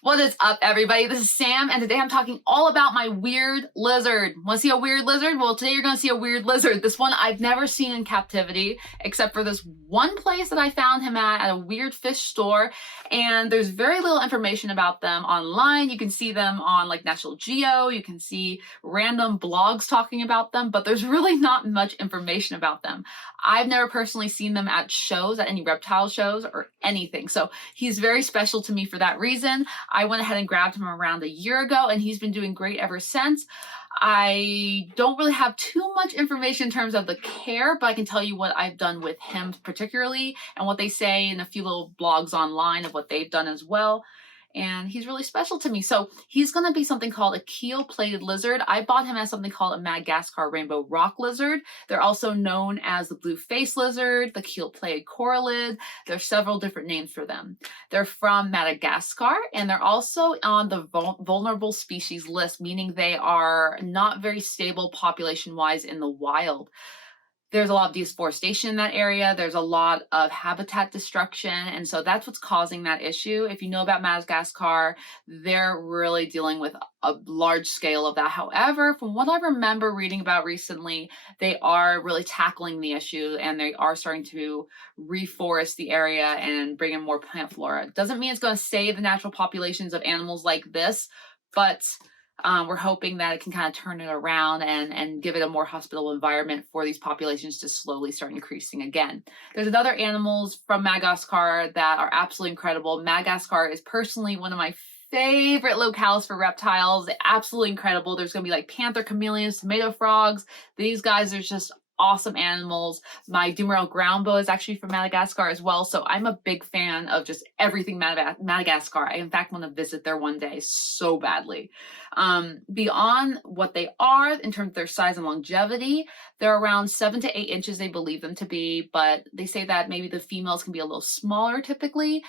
What is up, everybody? This is Sam, and today I'm talking all about my weird lizard. Want to see a weird lizard? Well, today you're going to see a weird lizard. This one I've never seen in captivity, except for this one place that I found him at a weird fish store, and there's very little information about them online. You can see them on like National Geo, you can see random blogs talking about them, but there's really not much information about them. I've never personally seen them at shows, at any reptile shows or anything, so he's very special to me for that reason. I went ahead and grabbed him around a year ago, and he's been doing great ever since. I don't really have too much information in terms of the care, but I can tell you what I've done with him particularly and what they say in a few little blogs online of what they've done as well. And he's really special to me. So he's going to be something called a keel-plated lizard. I bought him as something called a Madagascar rainbow rock lizard. They're also known as the blue-faced lizard, the keel-plated corallid. There's several different names for them. They're from Madagascar, and they're also on the vulnerable species list, meaning they are not very stable population-wise in the wild. There's a lot of deforestation in that area. There's a lot of habitat destruction. And so that's what's causing that issue. If you know about Madagascar, they're really dealing with a large scale of that. However, from what I remember reading about recently, they are really tackling the issue and they are starting to reforest the area and bring in more plant flora. It doesn't mean it's going to save the natural populations of animals like this, but we're hoping that it can kind of turn it around and give it a more hospitable environment for these populations to slowly start increasing again. There's other animals from Madagascar that are absolutely incredible. Madagascar is personally one of my favorite locales for reptiles. Absolutely incredible. There's going to be like panther chameleons, tomato frogs. These guys are just awesome animals. My Dumerel ground boa is actually from Madagascar as well, so I'm a big fan of just everything Madagascar. I in fact want to visit there one day so badly. Beyond what they are in terms of their size and longevity, they're around 7 to 8 inches they believe them to be, but they say that maybe the females can be a little smaller typically.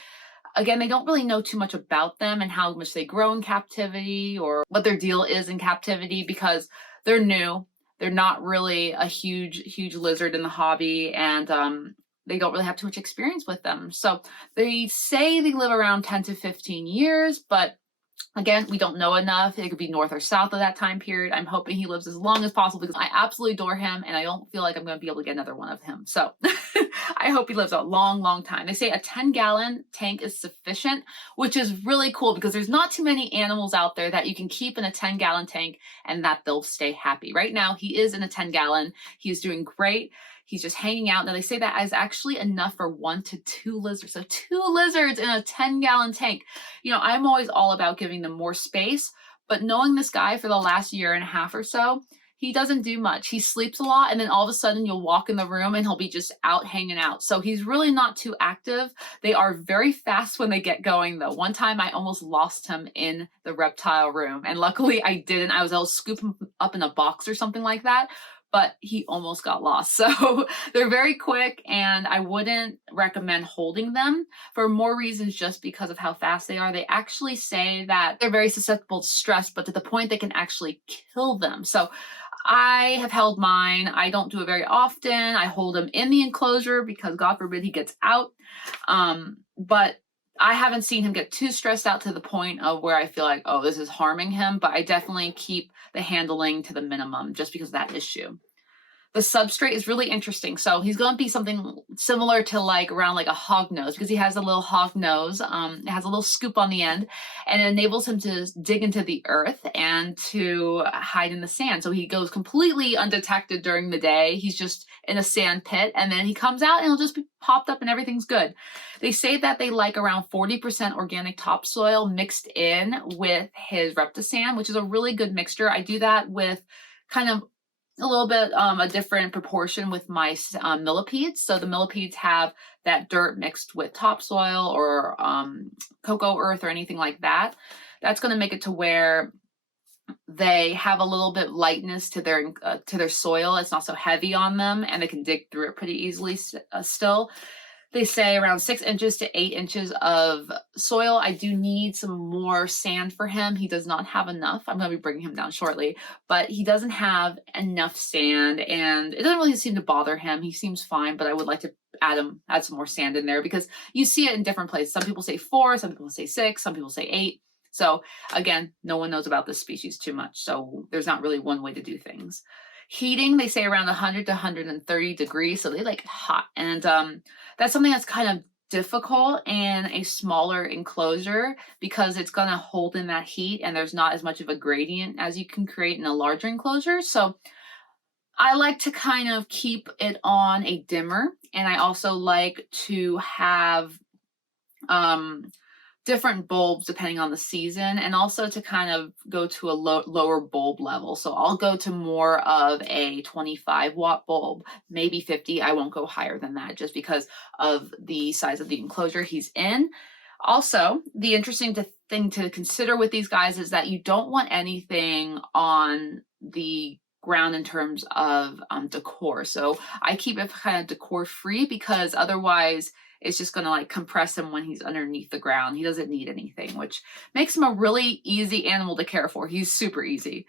Again, they don't really know too much about them and how much they grow in captivity or what their deal is in captivity because they're new. They're not really a huge lizard in the hobby, and they don't really have too much experience with them. So they say they live around 10 to 15 years, but again, we don't know enough. It could be north or south of that time period. I'm hoping he lives as long as possible because I absolutely adore him and I don't feel like I'm going to be able to get another one of him. So I hope he lives a long time. They say a 10-gallon tank is sufficient, which is really cool because there's not too many animals out there that you can keep in a 10-gallon tank and that they'll stay happy. Right now, he is in a 10-gallon. He's doing great. He's just hanging out. Now, they say that is actually enough for 1 to 2 lizards. So 2 lizards in a 10-gallon tank. You know, I'm always all about giving them more space, but knowing this guy for the last year and a half or so, he doesn't do much. He sleeps a lot, and then all of a sudden you'll walk in the room and he'll be just out hanging out. So he's really not too active. They are very fast when they get going, though. One time I almost lost him in the reptile room, and luckily I didn't. I was able to scoop him up in a box or something like that, but he almost got lost. So they're very quick, and I wouldn't recommend holding them for more reasons just because of how fast they are. They actually say that they're very susceptible to stress, but to the point they can actually kill them. So I have held mine. I don't do it very often. I hold him in the enclosure because God forbid he gets out. But I haven't seen him get too stressed out to the point of where I feel like, oh, this is harming him, but I definitely keep the handling to the minimum just because of that issue. The substrate is really interesting. So he's going to be something similar to like around like a hog nose because he has a little hog nose. It has a little scoop on the end and it enables him to dig into the earth and to hide in the sand. So he goes completely undetected during the day. He's just in a sand pit and then he comes out and he'll just be popped up and everything's good. They say that they like around 40% organic topsoil mixed in with his reptisand, which is a really good mixture. I do that with kind of a little bit a different proportion with my millipedes. So the millipedes have that dirt mixed with topsoil or cocoa earth or anything like that. That's going to make it to where they have a little bit lightness to their soil. It's not so heavy on them, and they can dig through it pretty easily still. They say around 6 inches to 8 inches of soil. I do need some more sand for him. He does not have enough. I'm going to be bringing him down shortly, but he doesn't have enough sand and it doesn't really seem to bother him. He seems fine, but I would like to add some more sand in there because you see it in different places. Some people say 4, some people say 6, some people say 8. So again, no one knows about this species too much. So there's not really one way to do things. Heating, they say around 100 to 130 degrees. So they like it hot. And that's something that's kind of difficult in a smaller enclosure because it's going to hold in that heat and there's not as much of a gradient as you can create in a larger enclosure. So I like to kind of keep it on a dimmer, and I also like to have different bulbs depending on the season, and also to kind of go to a lower bulb level. So I'll go to more of a 25-watt bulb, maybe 50. I won't go higher than that just because of the size of the enclosure he's in. Also, the interesting thing to consider with these guys is that you don't want anything on the ground in terms of decor. So I keep it kind of decor free because otherwise it's just going to like compress him when he's underneath the ground. He doesn't need anything, which makes him a really easy animal to care for. He's super easy.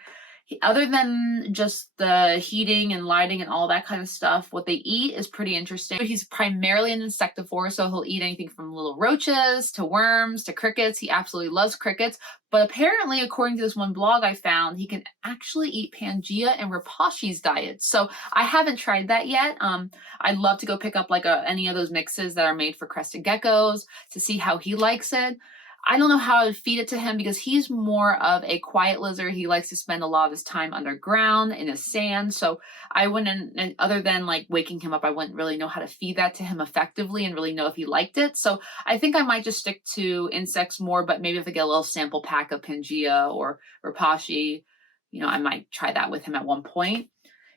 Other than just the heating and lighting and all that kind of stuff, what they eat is pretty interesting. He's primarily an insectivore, so he'll eat anything from little roaches to worms to crickets. He absolutely loves crickets. But apparently, according to this one blog I found, he can actually eat Pangea and Rapashi's diet. So I haven't tried that yet. I'd love to go pick up like any of those mixes that are made for crested geckos to see how he likes it. I don't know how to feed it to him because he's more of a quiet lizard. He likes to spend a lot of his time underground in the sand. So I wouldn't, and other than like waking him up, I wouldn't really know how to feed that to him effectively and really know if he liked it. So I think I might just stick to insects more, but maybe if I get a little sample pack of Pangea or Rapashi, I might try that with him at one point.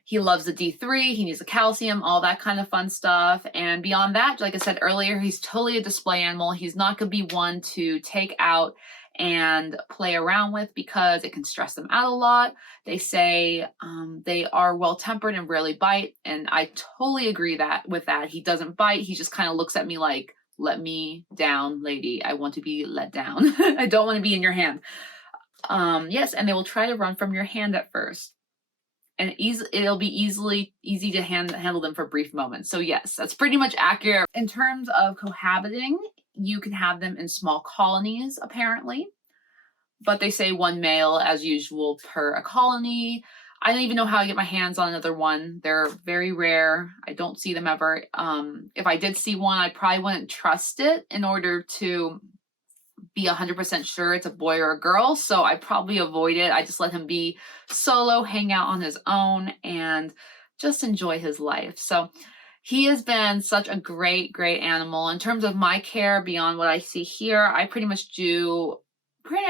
He loves the D3, he needs the calcium, all that kind of fun stuff. And beyond that, like I said earlier, he's totally a display animal. He's not going to be one to take out and play around with because it can stress them out a lot. They say they are well-tempered and rarely bite. And I totally agree with that. He doesn't bite. He just kind of looks at me like, let me down, lady. I want to be let down. I don't want to be in your hand. Yes, and they will try to run from your hand at first. And it'll be easy to handle them for brief moments. So yes, that's pretty much accurate. In terms of cohabiting, you can have them in small colonies, apparently. But they say one male, as usual, per a colony. I don't even know how I get my hands on another one. They're very rare. I don't see them ever. If I did see one, I probably wouldn't trust it in order to be 100% sure it's a boy or a girl, so I probably avoid it. I just let him be solo, hang out on his own, and just enjoy his life. So he has been such a great animal. In terms of my care, beyond what I see here, I pretty much do pretty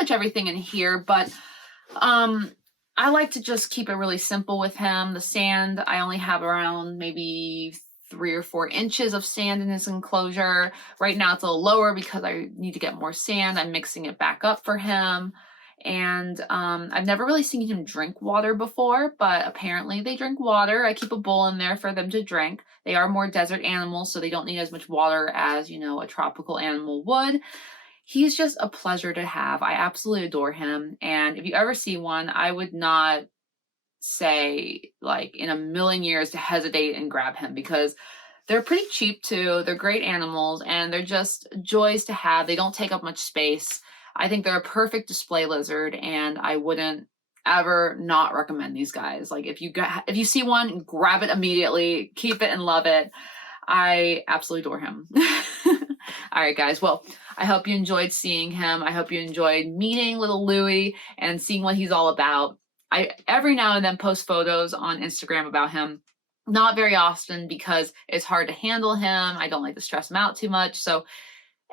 much everything in here, but I like to just keep it really simple with him. The sand, I only have around maybe 3 or 4 inches of sand in his enclosure. Right now it's a little lower because I need to get more sand. I'm mixing it back up for him. And I've never really seen him drink water before, but apparently they drink water. I keep a bowl in there for them to drink. They are more desert animals, so they don't need as much water as, a tropical animal would. He's just a pleasure to have. I absolutely adore him. And if you ever see one, I would not say like in a million years to hesitate and grab him because they're pretty cheap too. They're great animals and they're just joys to have. They don't take up much space. I think they're a perfect display lizard and I wouldn't ever not recommend these guys. Like if you see one, grab it immediately, keep it and love it. I absolutely adore him. All right, guys. Well, I hope you enjoyed seeing him. I hope you enjoyed meeting little Louie and seeing what he's all about. I every now and then post photos on Instagram about him. Not very often because it's hard to handle him. I don't like to stress him out too much. So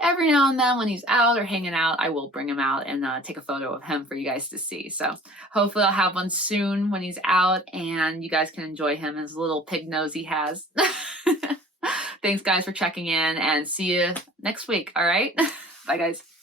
every now and then when he's out or hanging out, I will bring him out and take a photo of him for you guys to see. So hopefully I'll have one soon when he's out and you guys can enjoy him, his little pig nose he has. Thanks guys for checking in and see you next week. All right. Bye guys.